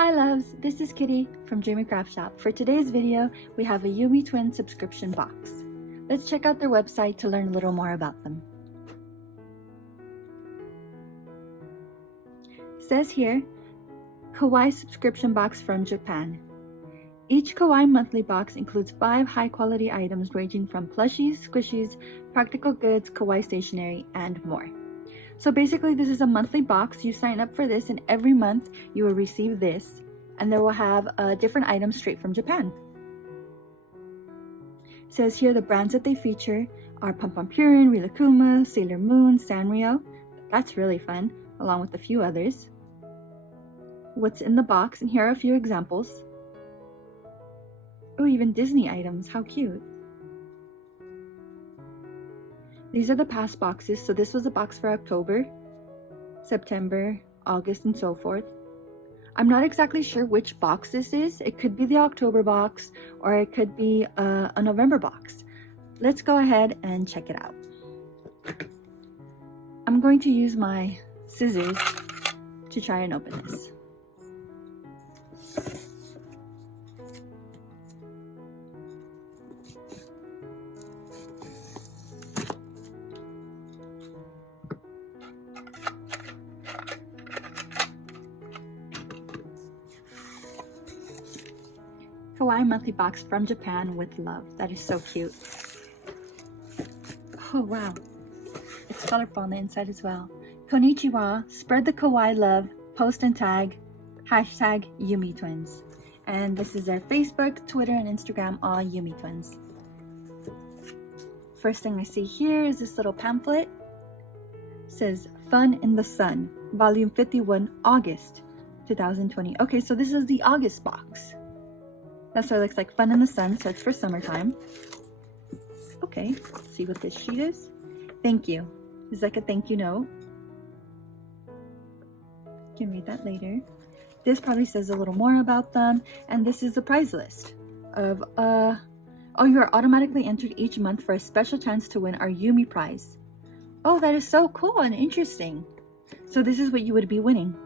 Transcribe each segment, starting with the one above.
Hi loves, this is Kitty from Dreamy Craft Shop. For today's video, we have a Yumi Twin subscription box. Let's check out their website to learn a little more about them. It says here, Kawaii subscription box from Japan. Each Kawaii monthly box includes 5 high-quality items ranging from plushies, squishies, practical goods, kawaii stationery, and more. So basically this is a monthly box. You sign up for this and every month you will receive this, and they will have different items straight from Japan. It says here the brands that they feature are Pum Pum Purin, Rilakkuma, Sailor Moon, Sanrio. That's really fun, along with a few others. What's in the box, and here are a few examples. Oh, even Disney items, how cute. These are the past boxes, so this was a box for October, September, August, and so forth. I'm not exactly sure which box this is. It could be the October box, or it could be a November box. Let's go ahead and check it out. I'm going to use my scissors to try and open this. Kawaii monthly box from Japan with love. That is so cute. Oh wow, it's colorful on the inside as well. Konnichiwa, spread the kawaii love, post and tag, hashtag Yumi Twins. And this is their Facebook, Twitter, and Instagram, all Yumi Twins. First thing I see here is this little pamphlet. It says Fun in the Sun, Volume 51, August 2020. Okay, so this is the August box. That's what it looks like, Fun in the Sun, so it's for summertime. Okay, let's see what this sheet is. Thank you. It's like a thank you note. You can read that later. This probably says a little more about them, and this is the prize list of, oh, you are automatically entered each month for a special chance to win our Yumi prize. Oh, that is so cool and interesting. So this is what you would be winning.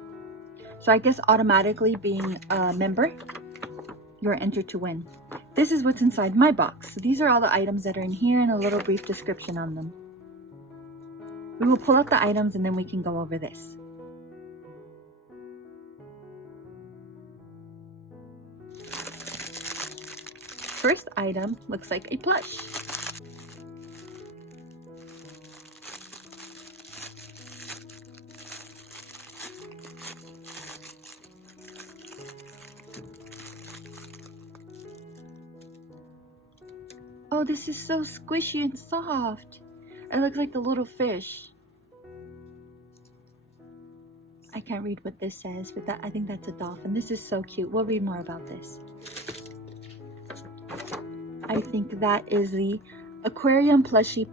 So I guess automatically being a member, you're entered to win. This is what's inside my box. So these are all the items that are in here and a little brief description on them. We will pull out the items and then we can go over this. First item looks like a plush. Oh, this is so squishy and soft. It looks like the little fish. I can't read what this says, but I think that's a dolphin. This is so cute. We'll read more about this. I think that is the aquarium plushie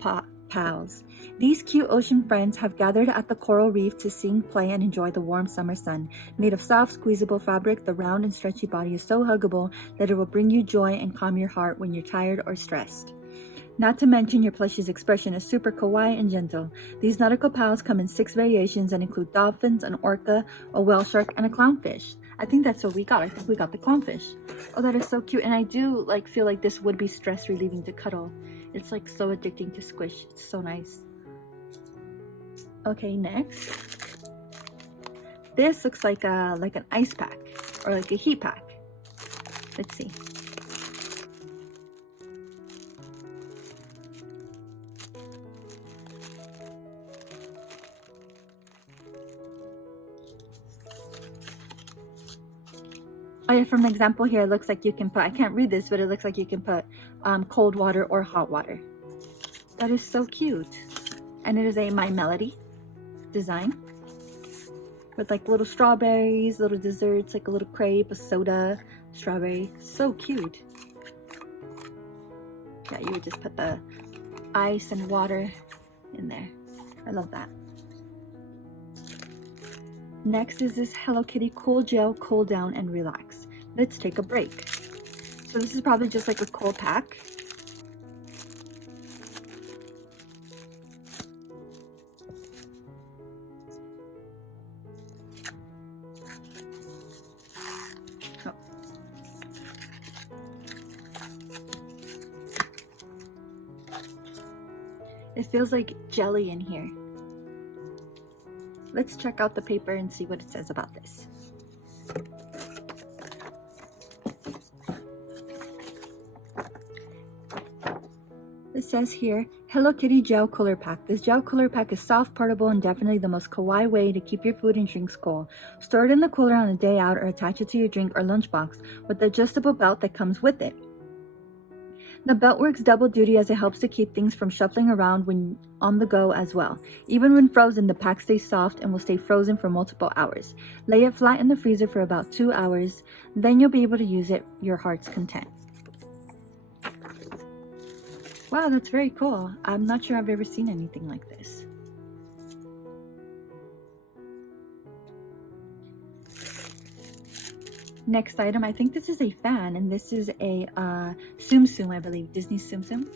pals. These cute ocean friends have gathered at the coral reef to sing, play, and enjoy the warm summer sun. Made of soft, squeezable fabric, the round and stretchy body is so huggable that it will bring you joy and calm your heart when you're tired or stressed. Not to mention your plushie's expression is super kawaii and gentle. These nautical pals come in 6 variations and include dolphins, an orca, a whale shark, and a clownfish. I think that's what we got. I think we got the clownfish. Oh, that is so cute. And I do feel like this would be stress relieving to cuddle. It's like so addicting to squish. It's so nice. Okay, next. This looks like an ice pack or like a heat pack. Let's see. Oh yeah, from the example here, it looks like you can put, I can't read this, but it looks like you can put cold water or hot water. That is so cute. And it is a My Melody design with like little strawberries, little desserts, like a little crepe, a soda, strawberry. So cute. Yeah, you would just put the ice and water in there. I love that. Next is this Hello Kitty Cool Gel Cool Down and Relax. Let's take a break. So this is probably just like a cold pack. It feels like jelly in here. Let's check out the paper and see what it says about this. It says here, Hello Kitty Gel Cooler Pack. This gel cooler pack is soft, portable, and definitely the most kawaii way to keep your food and drinks cool. Store it in the cooler on a day out or attach it to your drink or lunchbox with the adjustable belt that comes with it. The belt works double duty as it helps to keep things from shuffling around when on the go as well. Even when frozen, the pack stays soft and will stay frozen for multiple hours. Lay it flat in the freezer for about 2 hours, then you'll be able to use it your heart's content. Wow, that's very cool. I'm not sure I've ever seen anything like this. Next item, I think this is a fan, and this is a Tsum Tsum, I believe, Disney Tsum Tsum.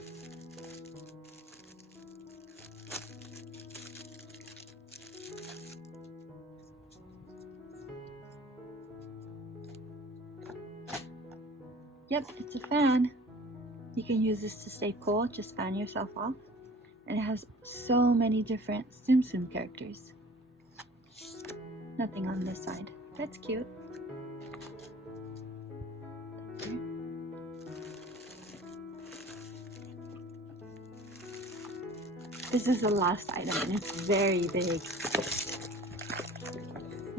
Yep, it's a fan. You can use this to stay cool, just fan yourself off. And it has so many different Tsum Tsum characters. Nothing on this side. That's cute. This is the last item and it's very big.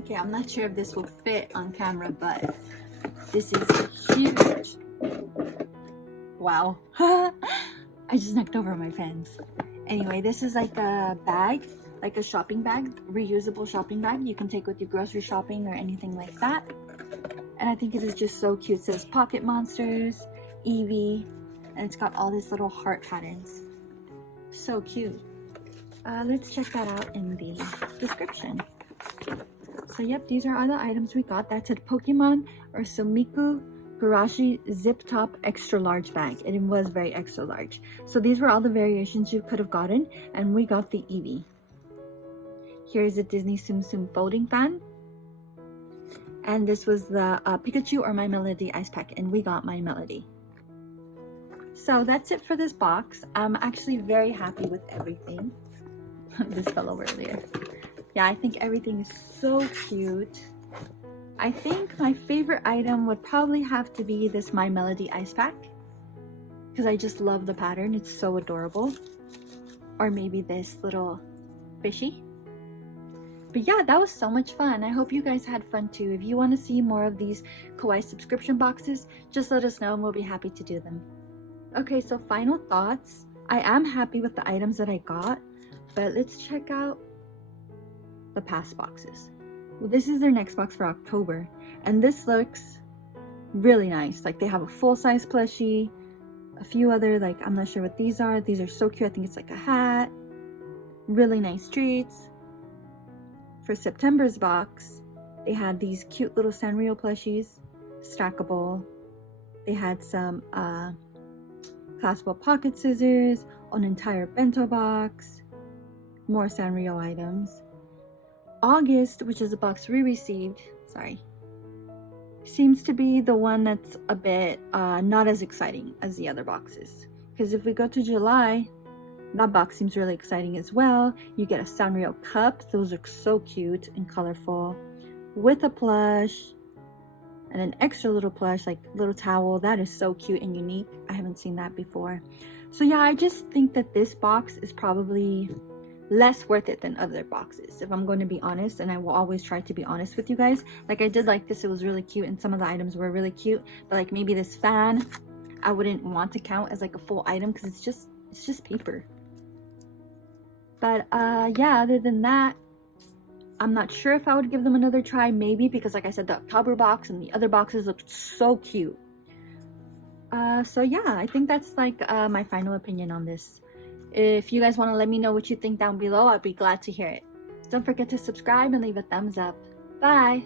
Okay, I'm not sure if this will fit on camera, but this is huge. Wow. I just knocked over my pens. Anyway, this is like a bag, like a shopping bag, reusable shopping bag you can take with your grocery shopping or anything like that. And I think it is just so cute. It says Pocket Monsters, Eevee, and it's got all these little heart patterns. So cute. Let's check that out in the description. So yep, these are all the items we got. That's a Pokemon or Sumiku Garashi Zip Top Extra Large bag. It was very extra large. So these were all the variations you could have gotten, and we got the Eevee. Here's a Disney Tsum Tsum folding fan. And this was the Pikachu or My Melody ice pack, and we got My Melody. So that's it for this box. I'm actually very happy with everything. This fell over earlier. Yeah, I think everything is so cute. I think my favorite item would probably have to be this My Melody ice pack, because I just love the pattern. It's so adorable. Or maybe this little fishy. But yeah, that was so much fun. I hope you guys had fun too. If you want to see more of these kawaii subscription boxes, just let us know and we'll be happy to do them. Okay, so final thoughts. I am happy with the items that I got, but let's check out the past boxes. Well, this is their next box for October, and this looks really nice. Like they have a full-size plushie, a few other, like, I'm not sure what these are. These are so cute. I think it's like a hat. Really nice treats. For September's box, they had these cute little Sanrio plushies, stackable. They had some collapsible pocket scissors, an entire bento box, more Sanrio items. August, which is a box we received, seems to be the one that's a bit not as exciting as the other boxes. Because if we go to July, that box seems really exciting as well. You get a Sanrio cup. Those are so cute and colorful. With a plush. And an extra little plush, like little towel. That is so cute and unique. I haven't seen that before. So yeah, I just think that this box is probably less worth it than other boxes, if I'm going to be honest. And I will always try to be honest with you guys. Like, I did like this. It was really cute. And some of the items were really cute. But like maybe this fan, I wouldn't want to count as like a full item because it's just paper. But yeah, other than that, I'm not sure if I would give them another try. Maybe, because like I said, the October box and the other boxes looked so cute. So yeah, I think that's like my final opinion on this. If you guys want to let me know what you think down below, I'd be glad to hear it. Don't forget to subscribe and leave a thumbs up. Bye!